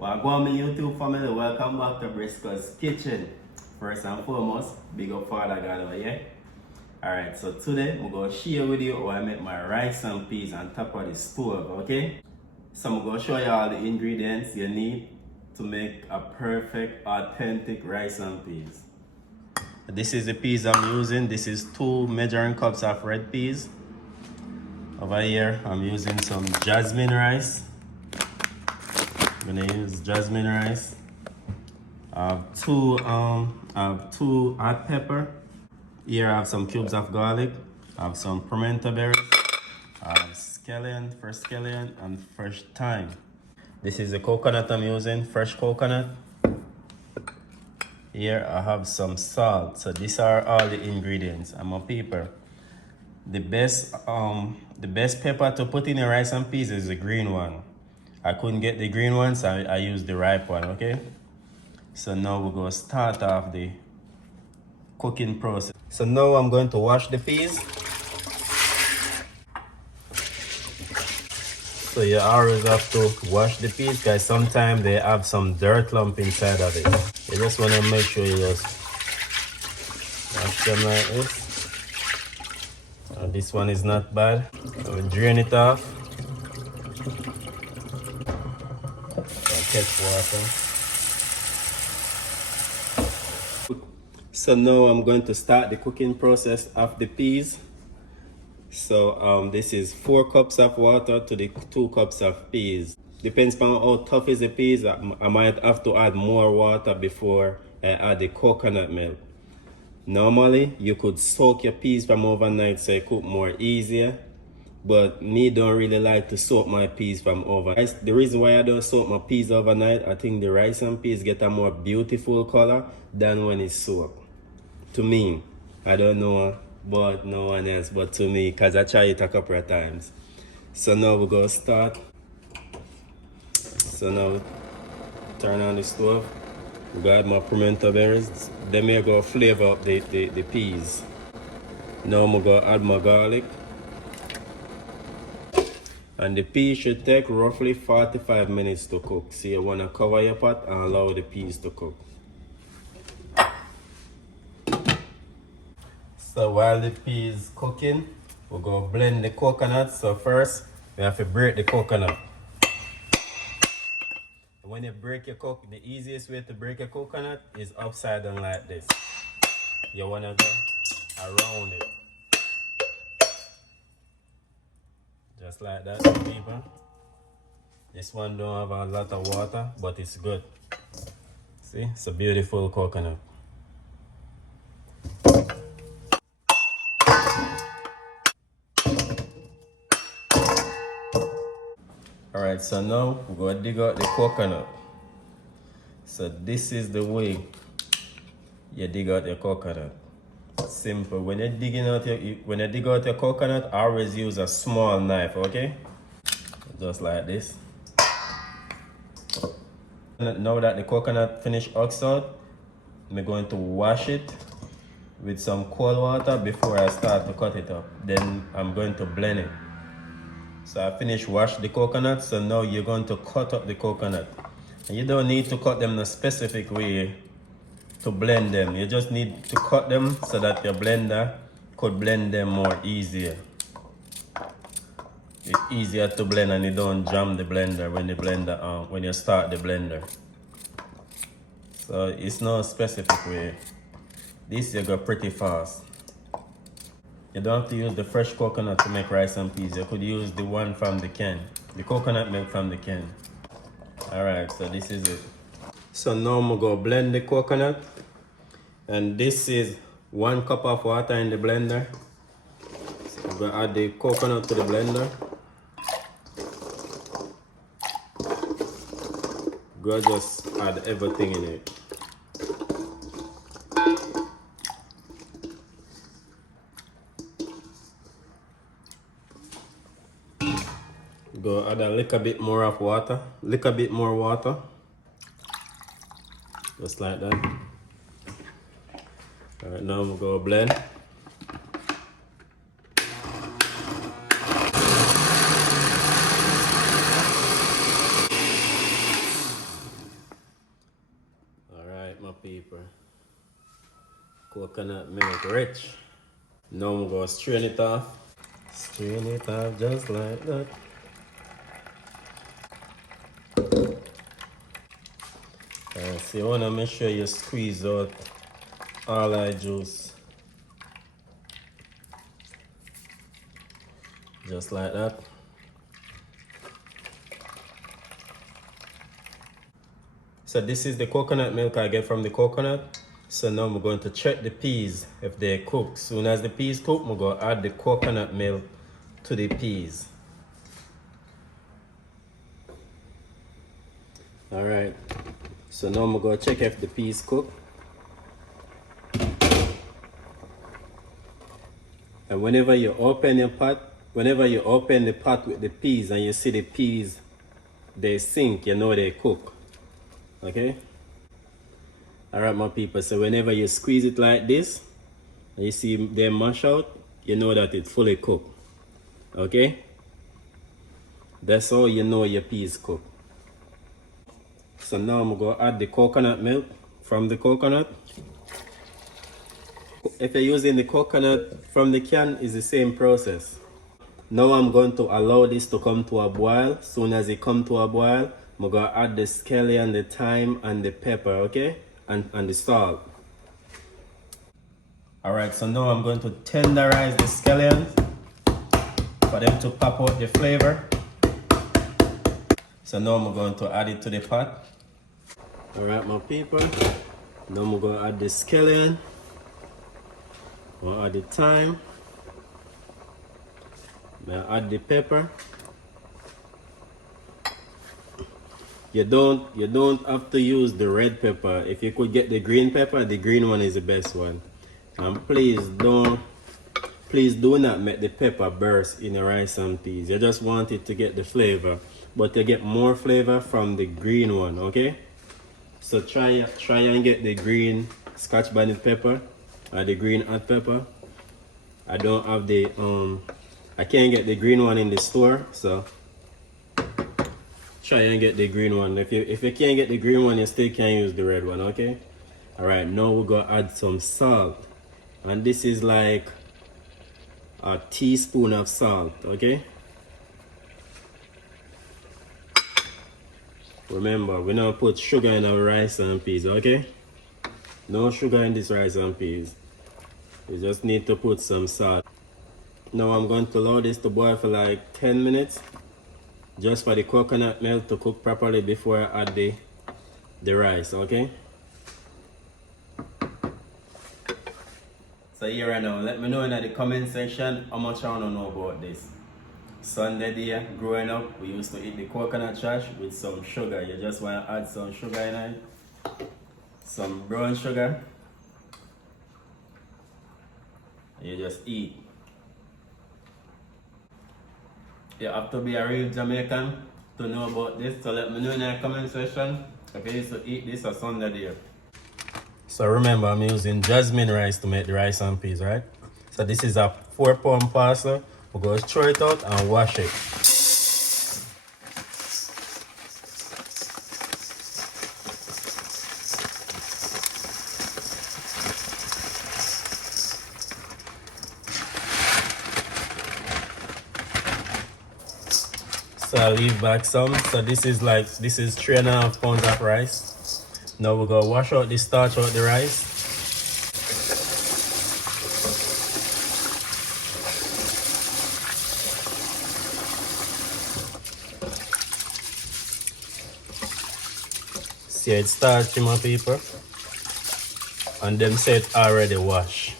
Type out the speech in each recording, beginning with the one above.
Well, go on my YouTube family, welcome back to Briscoe's Kitchen. First and foremost, big up Father God over here. Alright, so today I'm going to share with you how I make my rice and peas on top of the stove, okay? So I'm going to show you all the ingredients you need to make a perfect, authentic rice and peas. This is the peas I'm using. This is 2 measuring cups of red peas. Over here, I'm using some jasmine rice. I'm gonna use jasmine rice. I have two hot pepper. Here I have some cubes of garlic. I have some pimento berries. I have scallion, fresh scallion, and fresh thyme. This is the coconut I'm using, fresh coconut. Here I have some salt. So these are all the ingredients. And my pepper. The best pepper to put in your rice and peas is the green one. I couldn't get the green one, so I used the ripe one, okay? So now we're going to start off the cooking process. So now I'm going to wash the peas. So you always have to wash the peas because sometimes they have some dirt lump inside of it. You just want to make sure you just wash them like this. This one is not bad. So we drain it off. Catch water. So now I'm going to start the cooking process of the peas. So this is 4 cups of water to the 2 cups of peas. Depends on how tough is the peas. I might have to add more water before I add the coconut milk. Normally you could soak your peas from overnight so it cook more easier. But me don't really like to soak my peas from overnight. The reason why I don't soak my peas overnight, I think the rice and peas get a more beautiful color than when it's soaked. To me, I don't know about no one else, but to me, because I tried it a couple of times. So now we're going to start. So now, turn on the stove. We got my pimento berries. Then we're going to flavor up the peas. Now I'm going to add my garlic. And the peas should take roughly 45 minutes to cook. So you want to cover your pot and allow the peas to cook. So while the peas cooking, we're going to blend the coconut. So first, we have to break the coconut. When you break your coconut, the easiest way to break a coconut is upside down like this. You want to go around it. Just like that, people. This one don't have a lot of water, but it's good. See, it's a beautiful coconut. Alright, so now we're going to dig out the coconut. So this is the way you dig out your coconut. Simple. When you dig out your coconut, always use a small knife, okay? Just like this. Now that the coconut finished oxed out, I'm going to wash it with some cold water before I start to cut it up. Then I'm going to blend it. So I finished wash the coconut, so now you're going to cut up the coconut. And you don't need to cut them in a specific way to blend them. You just need to cut them so that your blender could blend them more easier. It's easier to blend and you don't jam the blender when you start the blender. So it's no specific way. This you go pretty fast. You don't have to use the fresh coconut to make rice and peas. You could use the one from the can, the coconut milk from the can. Alright, so this is it. So now I'm going to blend the coconut. And this is 1 cup of water in the blender. So I'm going to add the coconut to the blender. Go just add everything in it. Go add a little bit more of water. Little bit more water. Just like that. Alright, now I'm going to blend. people. Coconut milk rich. Now I'm gonna strain it off. Strain it off just like that. So you wanna make sure you squeeze out all that juice. Just like that. So this is the coconut milk I get from the coconut. So now I'm going to check the peas if they cook. Soon as the peas cook, I'm going to add the coconut milk to the peas. Alright, so now I'm going to check if the peas cook. And whenever you open your pot, whenever you open the pot with the peas and you see the peas, they sink, you know they cook. Okay? Alright my people, so whenever you squeeze it like this, and you see them mash out, you know that it's fully cooked. Okay? That's how you know your peas cooked. So now I'm going to add the coconut milk from the coconut. If you're using the coconut from the can, it's the same process. Now I'm going to allow this to come to a boil. Soon as it comes to a boil, I'm going to add the scallion, the thyme, and the pepper, okay? And the salt. Alright, so now I'm going to tenderize the scallions for them to pop out the flavor. So now I'm going to add it to the pot. Alright my people, now I'm going to add the scallion. I'll add the thyme. I'll add the pepper. You don't have to use the red pepper. If you could get the green pepper, the green one is the best one. And please do not make the pepper burst in the rice and peas. You just want it to get the flavor, but you get more flavor from the green one, okay? So try and get the green Scotch bonnet pepper or the green hot pepper. I don't have the I can't get the green one in the store, so try and get the green one. If you can't get the green one, you still can use the red one, okay? Alright, now we're gonna add some salt. And this is like a teaspoon of salt, okay? Remember, we don't put sugar in our rice and peas, okay? No sugar in this rice and peas. You just need to put some salt. Now I'm going to allow this to boil for like 10 minutes. Just for the coconut milk to cook properly before I add the rice, okay? So here right now, let me know in the comment section how much I want to know about this. Sunday day, growing up, we used to eat the coconut trash with some sugar. You just want to add some sugar in it. Some brown sugar. And you just eat. You have to be a real Jamaican to know about this. So let me know in the comment section if you used to eat this or Sunday day. So remember, I'm using jasmine rice to make the rice and peas, right? So this is a 4-pound parcel. We're going to throw it out and wash it. So I'll leave back some. So this is 3.5 pounds of rice. Now we're going to wash out the starch out the rice. See it's starchy, my people. And them say it's already washed.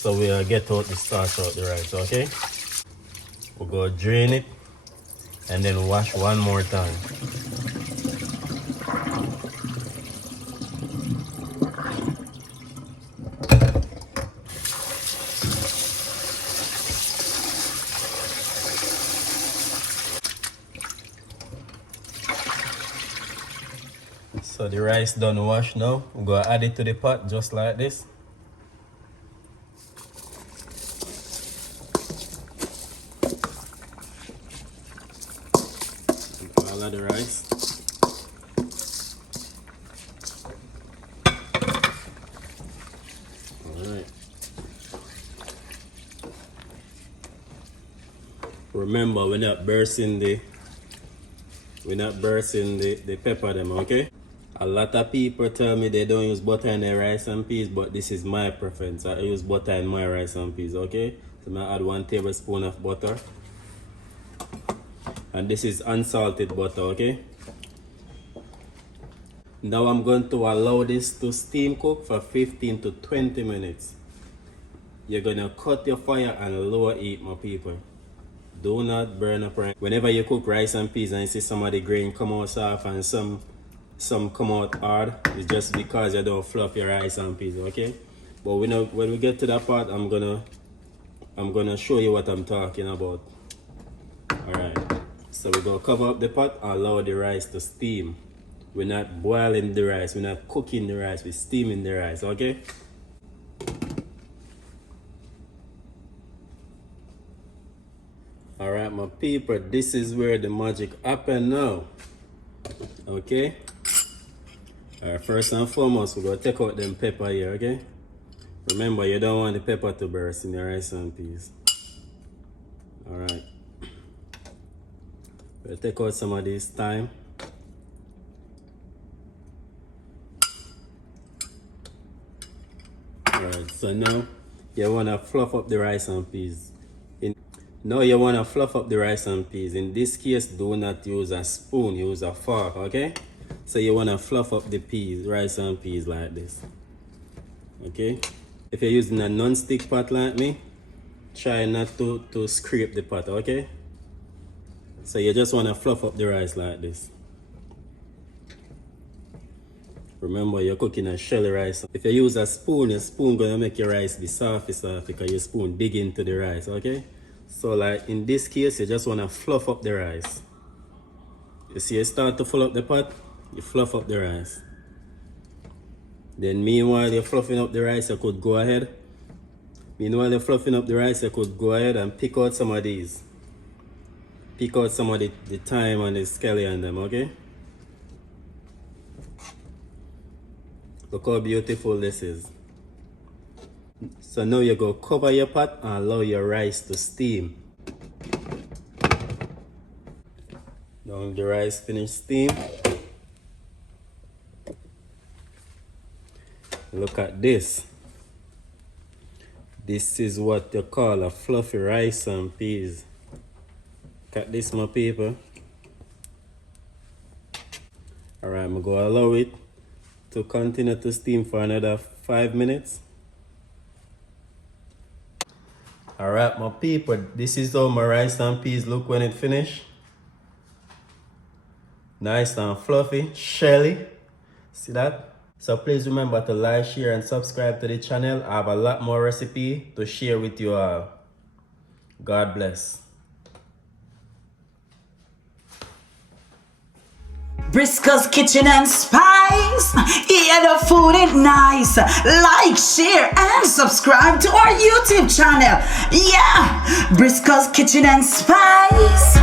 So we'll get out the starch out the rice, okay? We're going to drain it and then wash one more time. So the rice done wash now. We're going to add it to the pot just like this. All of the rice. Remember, we're not bursting the pepper them, okay? A lot of people tell me they don't use butter in their rice and peas, but this is my preference. I use butter in my rice and peas, okay? So I add 1 tablespoon of butter. And this is unsalted butter, okay? Now I'm going to allow this to steam cook for 15 to 20 minutes. You're gonna cut your fire and lower heat, my people. Do not burn up rice. Whenever you cook rice and peas and you see some of the grain come out soft and some come out hard, it's just because you don't fluff your rice and peas, okay? But when we get to that part, I'm gonna show you what I'm talking about. Alright. So we're gonna cover up the pot and allow the rice to steam. We're not boiling the rice, we're not cooking the rice, we're steaming the rice, okay? Alright, my people, this is where the magic happens now. Okay? Alright, first and foremost, we're going to take out them pepper here, okay? Remember, you don't want the pepper to burst in your rice and peas. Alright. We'll take out some of this thyme. Alright, so now you want to fluff up the rice and peas. Now you want to fluff up the rice and peas. In this case, do not use a spoon, use a fork, okay? So you want to fluff up the peas, rice and peas like this. Okay? If you're using a non-stick pot like me, try not to scrape the pot, okay? So you just want to fluff up the rice like this. Remember, you're cooking a shelly rice. If you use a spoon, your spoon gonna make your rice be soft because your spoon dig into the rice, okay? So like in this case, you just want to fluff up the rice. You see, you start to fill up the pot, you fluff up the rice. Then meanwhile you're fluffing up the rice, you could go ahead. Meanwhile you're fluffing up the rice, you could go ahead and pick out some of these. Pick out some of the thyme and the scallion them, okay? Look how beautiful this is. So now you go cover your pot and allow your rice to steam. Now the rice finished steam. Look at this. This is what you call a fluffy rice and peas. Look at this, my people. Alright, I'm going to allow it to continue to steam for another 5 minutes. Alright, my people, this is how my rice and peas look when it finished. Nice and fluffy, shelly. See that? So please remember to like, share and subscribe to the channel. I have a lot more recipe to share with you all. God bless. Briscoe's Kitchen and Spice. Yeah, the food is nice. Like, share, and subscribe to our YouTube channel. Yeah, Briscoe's Kitchen and Spice.